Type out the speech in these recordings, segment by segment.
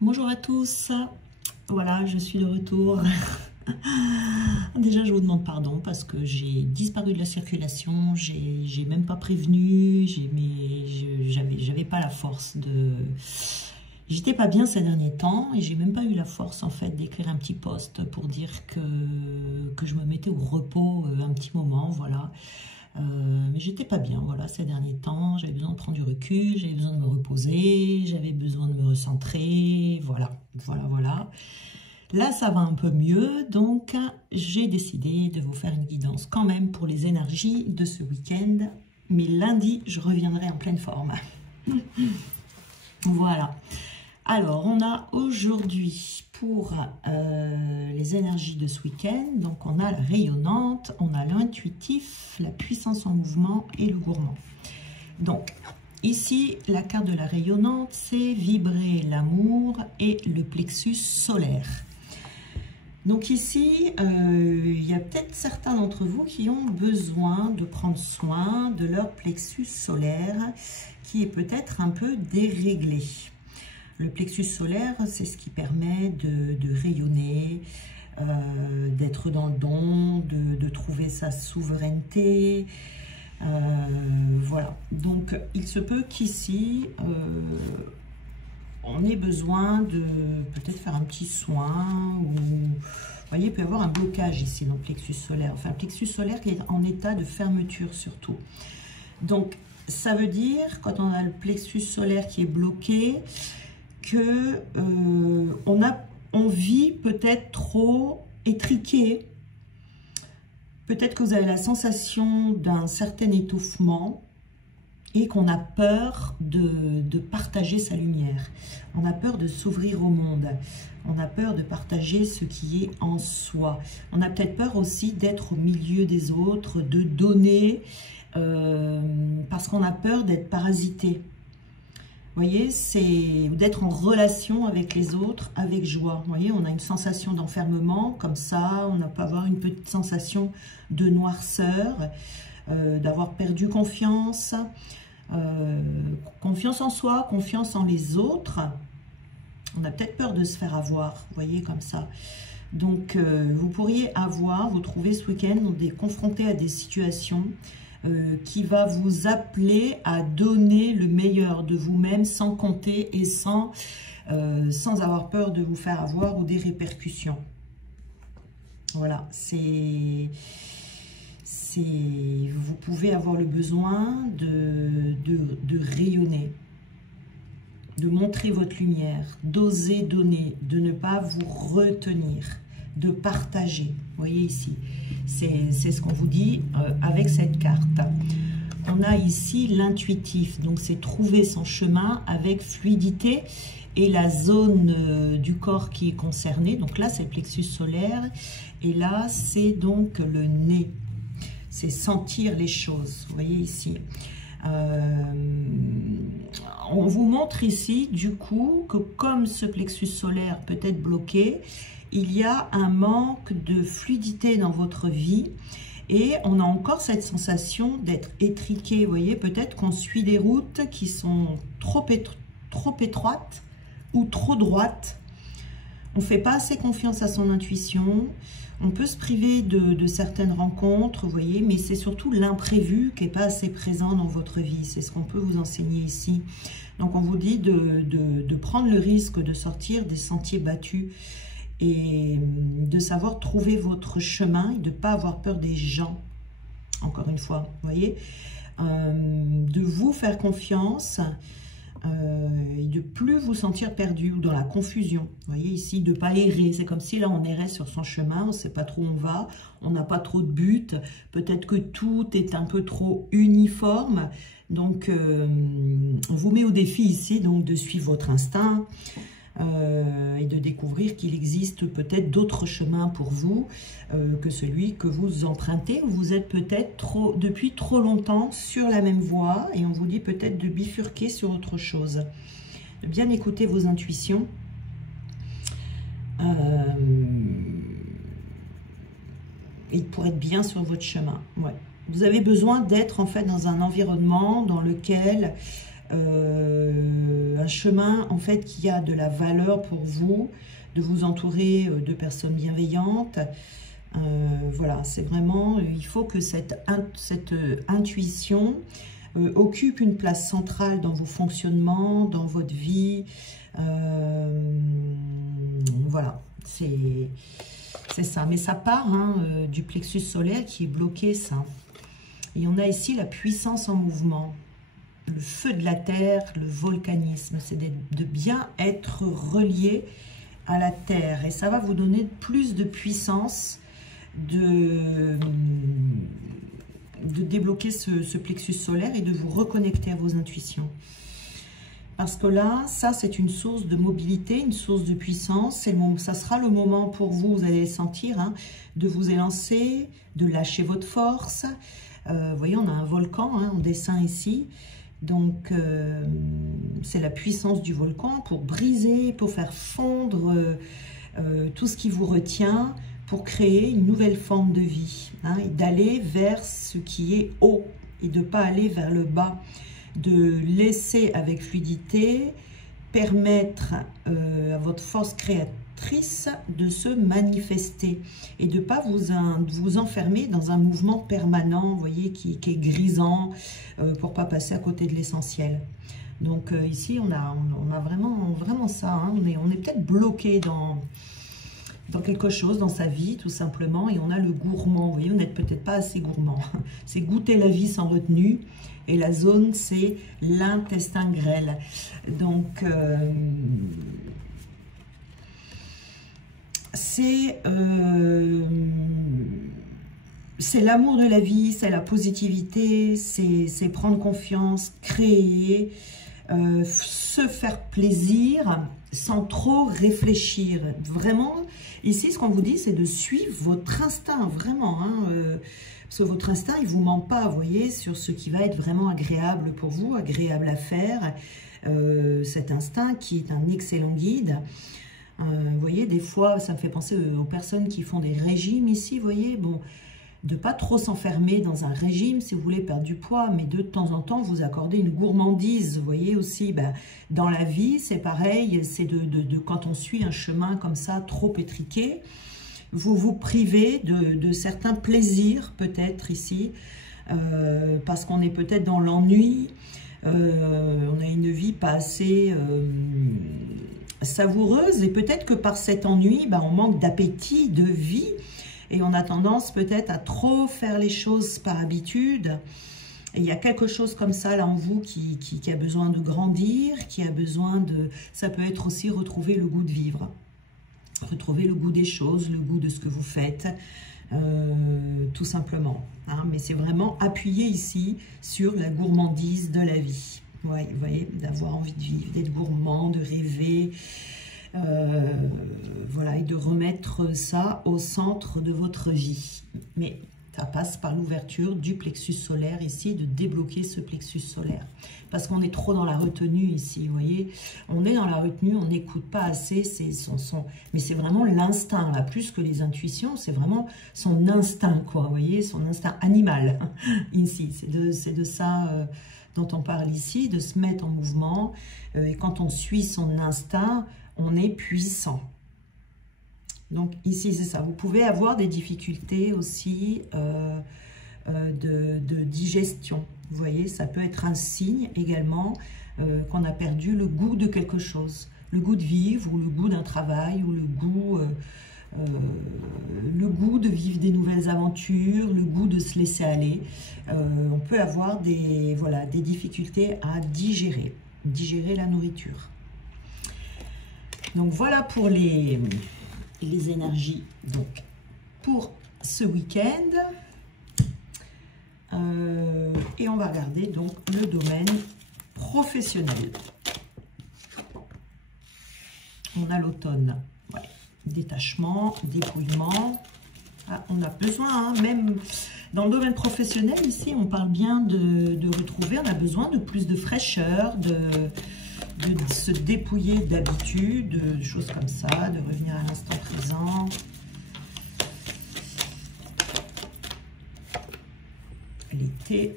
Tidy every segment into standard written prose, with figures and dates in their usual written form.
Bonjour à tous, voilà, je suis de retour. Déjà, je vous demande pardon parce que j'ai disparu de la circulation, j'ai même pas prévenu, j'avais pas la force de... J'étais pas bien ces derniers temps et j'ai même pas eu la force en fait d'écrire un petit post pour dire que je me mettais au repos un petit moment, voilà. Mais j'étais pas bien, voilà, ces derniers temps, j'avais besoin de prendre du recul, j'avais besoin de me reposer, j'avais besoin de me recentrer, voilà. Là, ça va un peu mieux, donc j'ai décidé de vous faire une guidance quand même pour les énergies de ce week-end, mais lundi, je reviendrai en pleine forme. Voilà. Alors, on a aujourd'hui pour les énergies de ce week-end, donc on a la rayonnante, on a l'intuitif, la puissance en mouvement et le gourmand. Donc, ici, la carte de la rayonnante, c'est vibrer l'amour et le plexus solaire. Donc ici, il y a peut-être certains d'entre vous qui ont besoin de prendre soin de leur plexus solaire qui est peut-être un peu déréglé. Le plexus solaire, c'est ce qui permet de rayonner, d'être dans le don, de trouver sa souveraineté. Voilà. Donc, il se peut qu'ici, on ait besoin de peut-être faire un petit soin. Ou, vous voyez, il peut y avoir un blocage ici dans le plexus solaire. Enfin, un plexus solaire qui est en état de fermeture surtout. Donc, ça veut dire, quand on a le plexus solaire qui est bloqué, que on vit peut-être trop étriqué. Peut-être que vous avez la sensation d'un certain étouffement et qu'on a peur de partager sa lumière. On a peur de s'ouvrir au monde. On a peur de partager ce qui est en soi. On a peut-être peur aussi d'être au milieu des autres, de donner, parce qu'on a peur d'être parasité. Vous voyez, c'est d'être en relation avec les autres, avec joie. Vous voyez, on a une sensation d'enfermement, comme ça, on peut avoir une petite sensation de noirceur, d'avoir perdu confiance, confiance en soi, confiance en les autres. On a peut-être peur de se faire avoir, vous voyez, comme ça. Donc, vous pourriez vous trouver ce week-end confronté à des situations qui va vous appeler à donner le meilleur de vous-même sans compter et sans avoir peur de vous faire avoir ou des répercussions. Voilà, vous pouvez avoir le besoin de rayonner, de montrer votre lumière, d'oser donner, de ne pas vous retenir, de partager. Vous voyez ici, c'est ce qu'on vous dit avec cette carte. On a ici l'intuitif, donc c'est trouver son chemin avec fluidité et la zone du corps qui est concernée. Donc là, c'est le plexus solaire et là, c'est donc le nez. C'est sentir les choses, vous voyez ici. On vous montre ici, du coup, que comme ce plexus solaire peut être bloqué, il y a un manque de fluidité dans votre vie et on a encore cette sensation d'être étriqué. Vous voyez, peut-être qu'on suit des routes qui sont trop étroites ou trop droites. On ne fait pas assez confiance à son intuition. On peut se priver de certaines rencontres, vous voyez, mais c'est surtout l'imprévu qui n'est pas assez présent dans votre vie. C'est ce qu'on peut vous enseigner ici. Donc, on vous dit de prendre le risque de sortir des sentiers battus et de savoir trouver votre chemin et de ne pas avoir peur des gens, encore une fois, vous voyez, de vous faire confiance et de plus vous sentir perdu ou dans la confusion. Vous voyez ici, de ne pas errer. C'est comme si là, on errait sur son chemin, on ne sait pas trop où on va, on n'a pas trop de but. Peut-être que tout est un peu trop uniforme. Donc, on vous met au défi ici donc, de suivre votre instinct et de découvrir qu'il existe peut-être d'autres chemins pour vous que celui que vous empruntez. Vous êtes peut-être depuis trop longtemps sur la même voie et on vous dit peut-être de bifurquer sur autre chose. De bien écouter vos intuitions. Et pour être bien sur votre chemin. Ouais. Vous avez besoin d'être en fait dans un environnement dans lequel un chemin en fait qui a de la valeur pour vous, de vous entourer de personnes bienveillantes. Voilà, c'est vraiment, il faut que cette intuition occupe une place centrale dans vos fonctionnements, dans votre vie. Voilà, c'est ça. Mais ça part du plexus solaire qui est bloqué, ça. Et on a ici la puissance en mouvement, le feu de la terre, le volcanisme. C'est de bien être relié à la terre. Et ça va vous donner plus de puissance de débloquer ce plexus solaire et de vous reconnecter à vos intuitions. Parce que là, ça c'est une source de mobilité, une source de puissance. Ça sera le moment pour vous, vous allez le sentir, de vous élancer, de lâcher votre force. Vous voyez, on a un volcan en dessin ici. Donc, c'est la puissance du volcan pour briser, pour faire fondre tout ce qui vous retient, pour créer une nouvelle forme de vie, et d'aller vers ce qui est haut et de ne pas aller vers le bas, de laisser avec fluidité permettre à votre force créatrice de se manifester et de ne pas vous enfermer dans un mouvement permanent, vous voyez, qui est grisant, pour ne pas passer à côté de l'essentiel. Donc ici, on a vraiment ça, on est peut-être bloqué dans quelque chose, dans sa vie, tout simplement, et on a le gourmand, vous voyez, vous n'êtes peut-être pas assez gourmand. C'est goûter la vie sans retenue, et la zone, c'est l'intestin grêle. Donc, c'est l'amour de la vie, c'est la positivité, c'est prendre confiance, créer, se faire plaisir sans trop réfléchir. Vraiment, ici, ce qu'on vous dit, c'est de suivre votre instinct, vraiment. Parce que votre instinct, il ne vous ment pas, vous voyez, sur ce qui va être vraiment agréable pour vous, agréable à faire. Cet instinct qui est un excellent guide. Vous voyez, des fois, ça me fait penser aux personnes qui font des régimes ici, vous voyez, bon, de ne pas trop s'enfermer dans un régime si vous voulez perdre du poids, mais de temps en temps vous accorder une gourmandise. Vous voyez aussi, dans la vie, c'est pareil, c'est quand on suit un chemin comme ça, trop étriqué, vous vous privez de certains plaisirs, peut-être ici, parce qu'on est peut-être dans l'ennui, on a une vie pas assez savoureuse, et peut-être que par cet ennui, on manque d'appétit, de vie, et on a tendance peut-être à trop faire les choses par habitude. Et il y a quelque chose comme ça là en vous qui a besoin de grandir, qui a besoin de... Ça peut être aussi retrouver le goût de vivre, retrouver le goût des choses, le goût de ce que vous faites, tout simplement. Mais c'est vraiment appuyé ici sur la gourmandise de la vie. Ouais, vous voyez, d'avoir envie de vivre, d'être gourmand, de rêver... voilà, et de remettre ça au centre de votre vie. Mais ça passe par l'ouverture du plexus solaire ici, de débloquer ce plexus solaire. Parce qu'on est trop dans la retenue ici, vous voyez. On est dans la retenue, on n'écoute pas assez, mais c'est vraiment l'instinct, là, plus que les intuitions, c'est vraiment son instinct, quoi, vous voyez, son instinct animal, ici. C'est de ça... dont on parle ici, de se mettre en mouvement, et quand on suit son instinct, on est puissant. Donc ici, c'est ça. Vous pouvez avoir des difficultés aussi de digestion. Vous voyez, ça peut être un signe également qu'on a perdu le goût de quelque chose. Le goût de vivre, ou le goût d'un travail, ou le goût de vivre des nouvelles aventures, le goût de se laisser aller. On peut avoir des difficultés à digérer la nourriture. Donc voilà pour les énergies donc pour ce week-end. Et on va regarder donc le domaine professionnel. On a l'automne. Ouais. Détachement, dépouillement. On a besoin, même dans le domaine professionnel, ici, on parle bien de retrouver, on a besoin de plus de fraîcheur, de se dépouiller d'habitude, de choses comme ça, de revenir à l'instant présent. L'été.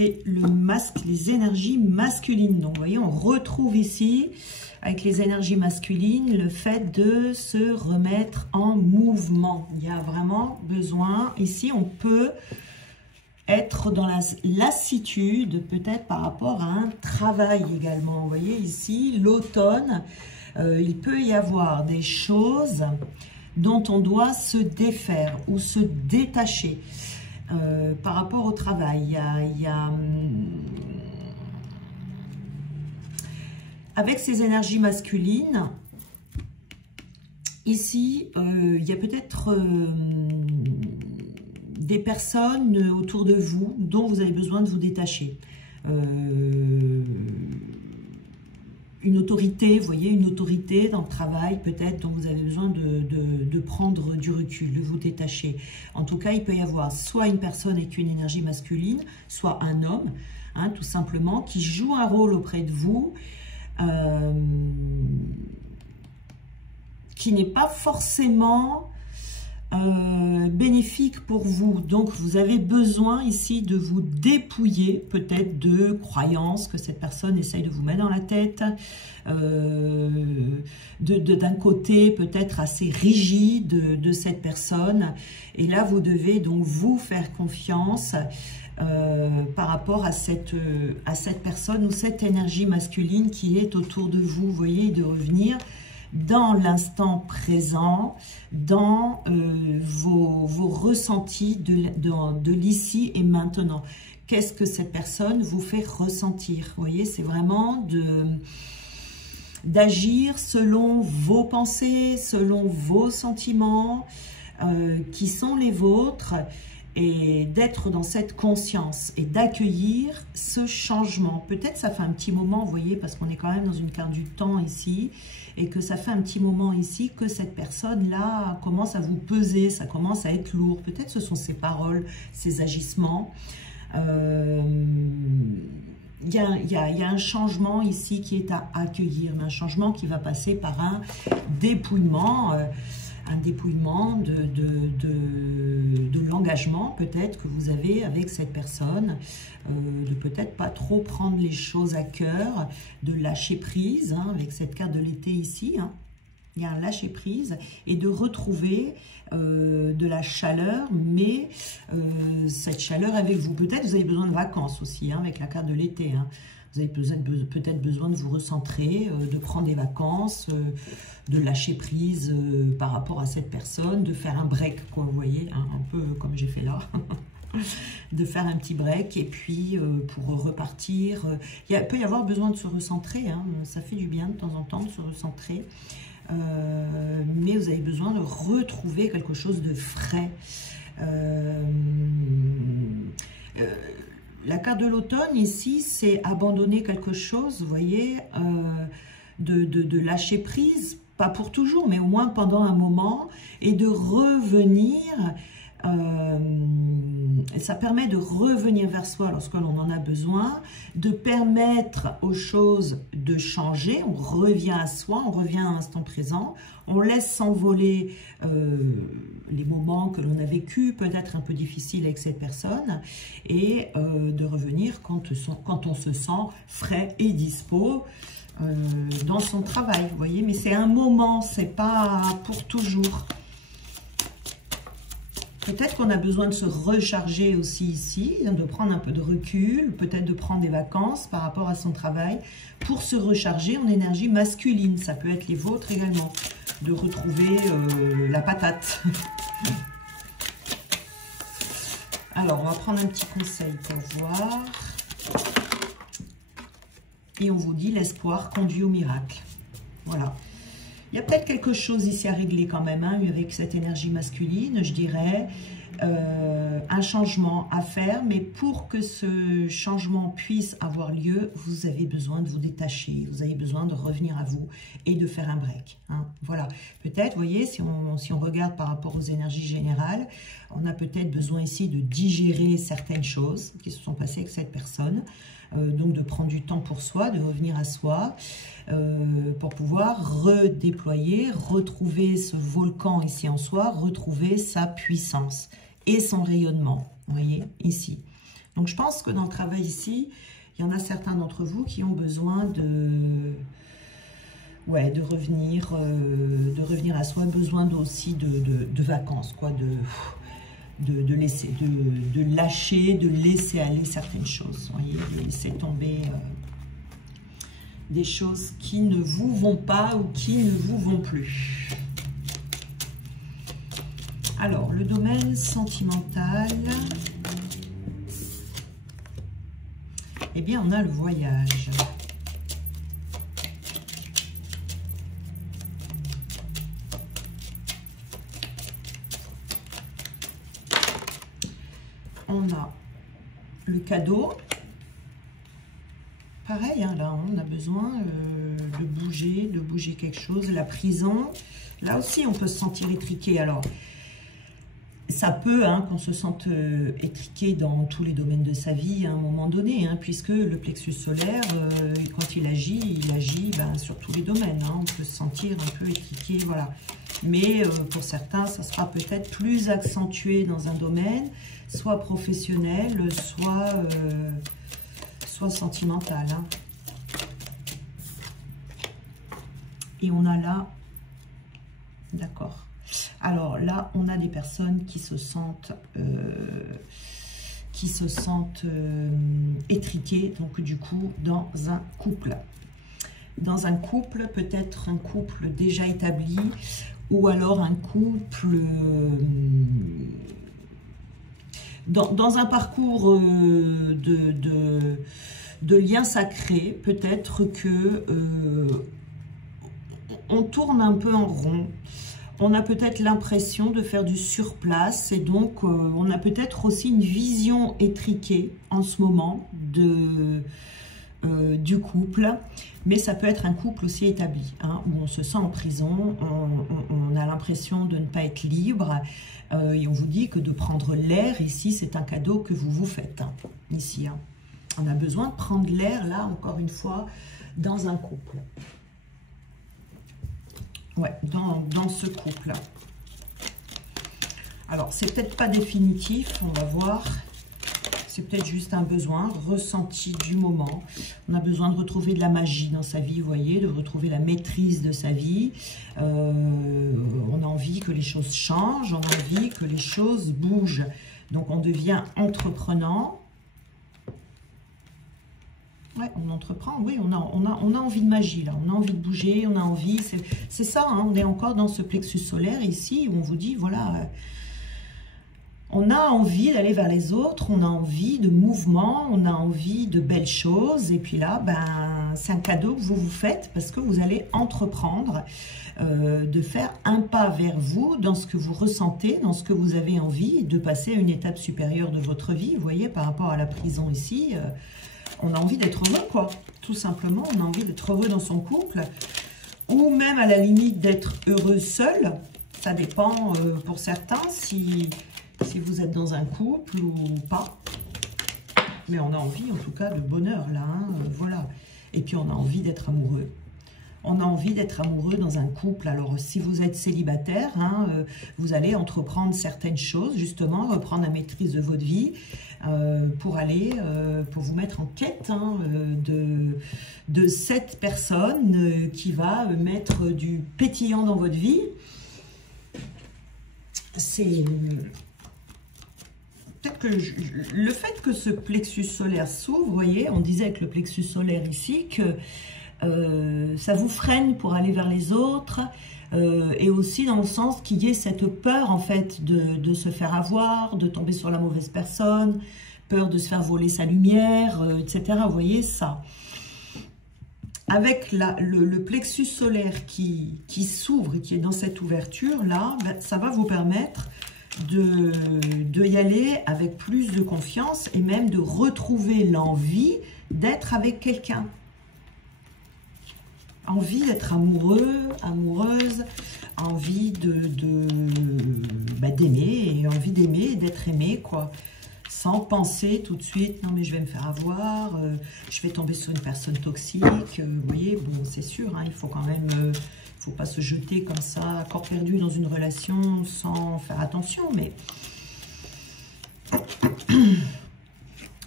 et le masque, les énergies masculines. Donc, vous voyez, on retrouve ici, avec les énergies masculines, le fait de se remettre en mouvement. Il y a vraiment besoin. Ici, on peut être dans la lassitude, peut-être par rapport à un travail également. Vous voyez ici, l'automne, il peut y avoir des choses dont on doit se défaire ou se détacher par rapport au travail. Avec ces énergies masculines, ici, il y a peut-être des personnes autour de vous dont vous avez besoin de vous détacher. Une autorité, vous voyez, une autorité dans le travail peut-être dont vous avez besoin de prendre du recul, de vous détacher. En tout cas, il peut y avoir soit une personne avec une énergie masculine, soit un homme, hein, tout simplement, qui joue un rôle auprès de vous, qui n'est pas forcément bénéfique pour vous. Donc, vous avez besoin ici de vous dépouiller peut-être de croyances que cette personne essaye de vous mettre dans la tête, d'un côté peut-être assez rigide de cette personne. Et là, vous devez donc vous faire confiance par rapport à cette personne ou cette énergie masculine qui est autour de vous, vous voyez, de revenir dans l'instant présent, dans vos ressentis de l'ici et maintenant. Qu'est-ce que cette personne vous fait ressentir? Vous voyez, c'est vraiment d'agir selon vos pensées, selon vos sentiments qui sont les vôtres, et d'être dans cette conscience et d'accueillir ce changement. Peut-être ça fait un petit moment, vous voyez, parce qu'on est quand même dans une carte du temps ici, et que ça fait un petit moment ici que cette personne-là commence à vous peser, ça commence à être lourd. Peut-être ce sont ses paroles, ses agissements. Il y a un changement ici qui est à accueillir, mais un changement qui va passer par un dépouillement, de l'engagement peut-être que vous avez avec cette personne, de peut-être pas trop prendre les choses à cœur, de lâcher prise, hein, avec cette carte de l'été ici, hein. Il y a un lâcher prise et de retrouver de la chaleur, mais cette chaleur avec vous. Peut-être vous avez besoin de vacances aussi, hein, avec la carte de l'été, hein. Vous avez peut-être besoin de vous recentrer, de prendre des vacances, de lâcher prise par rapport à cette personne, de faire un break, quoi, vous voyez, hein, un peu comme j'ai fait là. De faire un petit break et puis pour repartir. Il peut y avoir besoin de se recentrer, hein, ça fait du bien de temps en temps de se recentrer. Mais vous avez besoin de retrouver quelque chose de frais. La carte de l'automne ici, c'est abandonner quelque chose, vous voyez, de lâcher prise, pas pour toujours, mais au moins pendant un moment, et de revenir. Ça permet de revenir vers soi lorsque l'on en a besoin, de permettre aux choses de changer. On revient à soi, on revient à l'instant présent, on laisse s'envoler les moments que l'on a vécu, peut-être un peu difficiles avec cette personne, et de revenir quand on se sent frais et dispo dans son travail, vous voyez. Mais c'est un moment, c'est pas pour toujours. Peut-être qu'on a besoin de se recharger aussi ici, de prendre un peu de recul, peut-être de prendre des vacances par rapport à son travail pour se recharger en énergie masculine. Ça peut être les vôtres également, de retrouver la patate. Alors, on va prendre un petit conseil pour voir. Et on vous dit, l'espoir conduit au miracle. Voilà. Il y a peut-être quelque chose ici à régler quand même, hein, avec cette énergie masculine, je dirais. Un changement à faire, mais pour que ce changement puisse avoir lieu, vous avez besoin de vous détacher, vous avez besoin de revenir à vous et de faire un break, hein. Voilà, peut-être, vous voyez, si on regarde par rapport aux énergies générales, on a peut-être besoin ici de digérer certaines choses qui se sont passées avec cette personne, donc de prendre du temps pour soi, de revenir à soi, pour pouvoir redéployer, retrouver ce volcan ici en soi, retrouver sa puissance et son rayonnement, vous voyez, ici. Donc, je pense que dans le travail ici, il y en a certains d'entre vous qui ont besoin de revenir à soi, besoin aussi de vacances, quoi, de lâcher, de laisser aller certaines choses, voyez, de laisser tomber des choses qui ne vous vont pas ou qui ne vous vont plus. Alors, le domaine sentimental, eh bien, on a le voyage. On a le cadeau. Pareil, hein, là, on a besoin de bouger quelque chose. La prison, là aussi, on peut se sentir étriqué. Alors, ça peut qu'on se sente étriqué dans tous les domaines de sa vie à un moment donné, hein, puisque le plexus solaire, quand il agit sur tous les domaines. Hein, on peut se sentir un peu étriqué, voilà. Mais pour certains, ça sera peut-être plus accentué dans un domaine, soit professionnel, soit sentimental. Hein. Et on a là, d'accord. Alors là, on a des personnes qui se sentent étriquées, donc du coup, dans un couple. Dans un couple, peut-être un couple déjà établi, ou alors un couple dans un parcours de liens sacrés, peut-être que on tourne un peu en rond. On a peut-être l'impression de faire du surplace et donc on a peut-être aussi une vision étriquée en ce moment du couple, mais ça peut être un couple aussi établi, hein, où on se sent en prison, on a l'impression de ne pas être libre et on vous dit que de prendre l'air ici, c'est un cadeau que vous vous faites, hein, ici. Hein. On a besoin de prendre l'air, là, encore une fois, dans un couple. Ouais, dans ce couple. Alors, c'est peut-être pas définitif, on va voir. C'est peut-être juste un besoin ressenti du moment. On a besoin de retrouver de la magie dans sa vie, vous voyez, de retrouver la maîtrise de sa vie. On a envie que les choses changent, on a envie que les choses bougent. Donc, on devient entreprenant. Ouais, on entreprend, oui, on a envie de magie, là, on a envie de bouger, on a envie, c'est ça, hein, on est encore dans ce plexus solaire ici, où on vous dit, voilà, on a envie d'aller vers les autres, on a envie de mouvement, on a envie de belles choses, et puis là, c'est un cadeau que vous vous faites, parce que vous allez entreprendre de faire un pas vers vous, dans ce que vous ressentez, dans ce que vous avez envie, de passer à une étape supérieure de votre vie, vous voyez, par rapport à la prison ici, on a envie d'être heureux, quoi. Tout simplement, on a envie d'être heureux dans son couple. Ou même, à la limite, d'être heureux seul. Ça dépend pour certains, si vous êtes dans un couple ou pas. Mais on a envie, en tout cas, de bonheur, là. Hein, voilà. Et puis, on a envie d'être amoureux. On a envie d'être amoureux dans un couple. Alors, si vous êtes célibataire, hein, vous allez entreprendre certaines choses, justement, reprendre la maîtrise de votre vie pour vous mettre en quête, hein, de cette personne qui va mettre du pétillant dans votre vie. C'est peut-être que le fait que ce plexus solaire s'ouvre, vous voyez, on disait avec le plexus solaire ici que ça vous freine pour aller vers les autres et aussi dans le sens qu'il y ait cette peur en fait de se faire avoir, de tomber sur la mauvaise personne, peur de se faire voler sa lumière, etc. Vous voyez ça. Avec le plexus solaire qui s'ouvre et qui est dans cette ouverture là, ça va vous permettre de y aller avec plus de confiance et même de retrouver l'envie d'être avec quelqu'un. Envie d'être amoureux, amoureuse, envie d'aimer, et envie d'aimer et d'être aimé, quoi. Sans penser tout de suite, non mais je vais me faire avoir, je vais tomber sur une personne toxique, vous voyez, bon c'est sûr, hein, il faut quand même, faut pas se jeter comme ça, corps perdu dans une relation sans faire attention, mais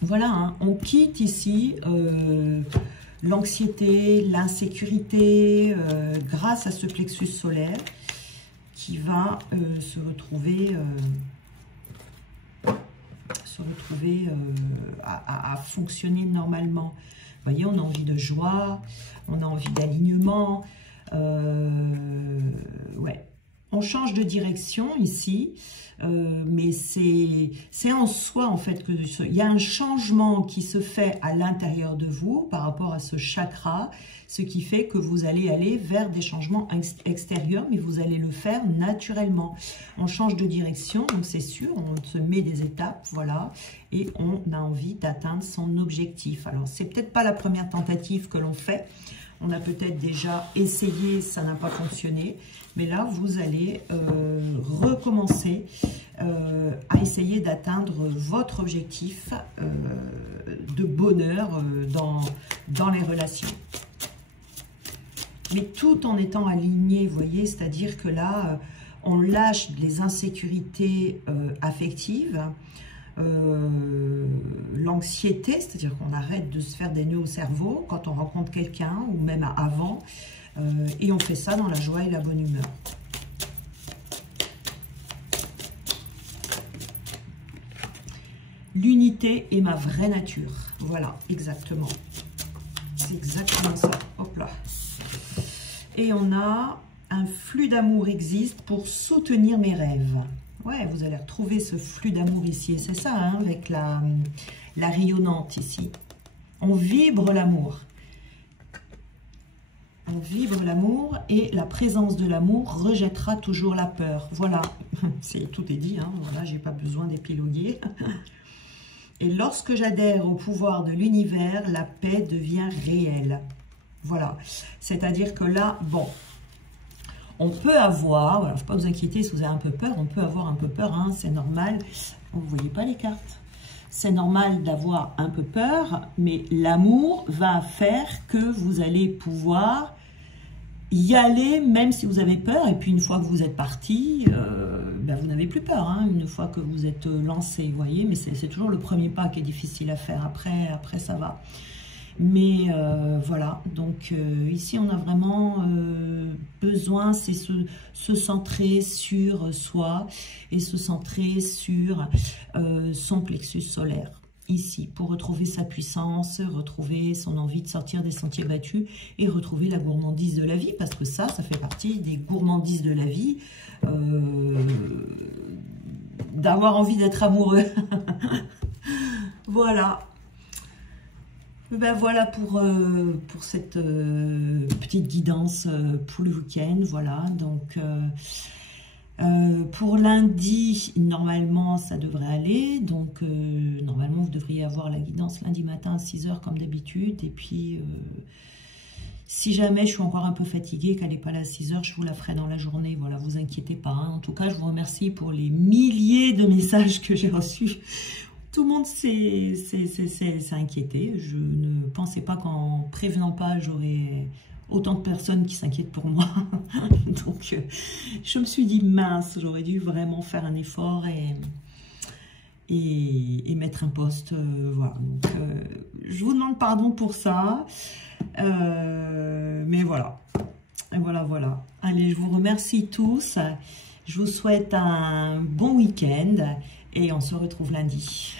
Voilà, hein, on quitte ici l'anxiété, l'insécurité, grâce à ce plexus solaire qui va se retrouver à fonctionner normalement. Vous voyez, on a envie de joie, on a envie d'alignement. Ouais. On change de direction ici, mais c'est en soi en fait il y a un changement qui se fait à l'intérieur de vous par rapport à ce chakra, ce qui fait que vous allez aller vers des changements extérieurs, mais vous allez le faire naturellement. On change de direction, donc c'est sûr, on se met des étapes, voilà, et on a envie d'atteindre son objectif. Alors c'est peut-être pas la première tentative que l'on fait. On a peut-être déjà essayé, ça n'a pas fonctionné. Mais là, vous allez recommencer à essayer d'atteindre votre objectif de bonheur dans les relations. Mais tout en étant aligné, vous voyez, c'est-à-dire que là, on lâche les insécurités affectives, l'anxiété, c'est-à-dire qu'on arrête de se faire des nœuds au cerveau quand on rencontre quelqu'un ou même avant, et on fait ça dans la joie et la bonne humeur. L'unité est ma vraie nature. Voilà, exactement. C'est exactement ça. Hop là. Et on a un flux d'amour existe pour soutenir mes rêves. Ouais, vous allez retrouver ce flux d'amour ici. Et c'est ça, hein, avec la rayonnante ici. On vibre l'amour. On vibre l'amour et la présence de l'amour rejettera toujours la peur. Voilà, tout est dit. Hein, voilà, j'ai pas besoin d'épiloguer. Et lorsque j'adhère au pouvoir de l'univers, la paix devient réelle. Voilà, c'est-à-dire que là, bon, on peut avoir, voilà, il ne faut pas vous inquiéter si vous avez un peu peur, on peut avoir un peu peur, hein, c'est normal. Vous ne voyez pas les cartes. C'est normal d'avoir un peu peur, mais l'amour va faire que vous allez pouvoir y aller même si vous avez peur. Et puis une fois que vous êtes parti, ben vous n'avez plus peur, hein, une fois que vous êtes lancé, vous voyez. Mais c'est toujours le premier pas qui est difficile à faire, après ça va. Mais voilà, donc ici on a vraiment besoin, c'est se centrer sur soi et se centrer sur son plexus solaire. Ici, pour retrouver sa puissance, retrouver son envie de sortir des sentiers battus et retrouver la gourmandise de la vie, parce que ça fait partie des gourmandises de la vie, d'avoir envie d'être amoureux. Voilà. Ben voilà pour cette petite guidance pour le week-end. Voilà, donc pour lundi, normalement ça devrait aller. Donc normalement vous devriez avoir la guidance lundi matin à 6 h comme d'habitude. Et puis si jamais je suis encore un peu fatiguée, qu'elle n'est pas là à 6 h, je vous la ferai dans la journée. Voilà, vous inquiétez pas. Hein. En tout cas, je vous remercie pour les milliers de messages que j'ai reçus. Tout le monde s'est inquiété. Je ne pensais pas qu'en prévenant pas, j'aurais autant de personnes qui s'inquiètent pour moi. Donc, je me suis dit, mince, j'aurais dû vraiment faire un effort et mettre un post. Voilà. Donc, je vous demande pardon pour ça. Mais voilà. Et voilà. Allez, je vous remercie tous. Je vous souhaite un bon week-end et on se retrouve lundi.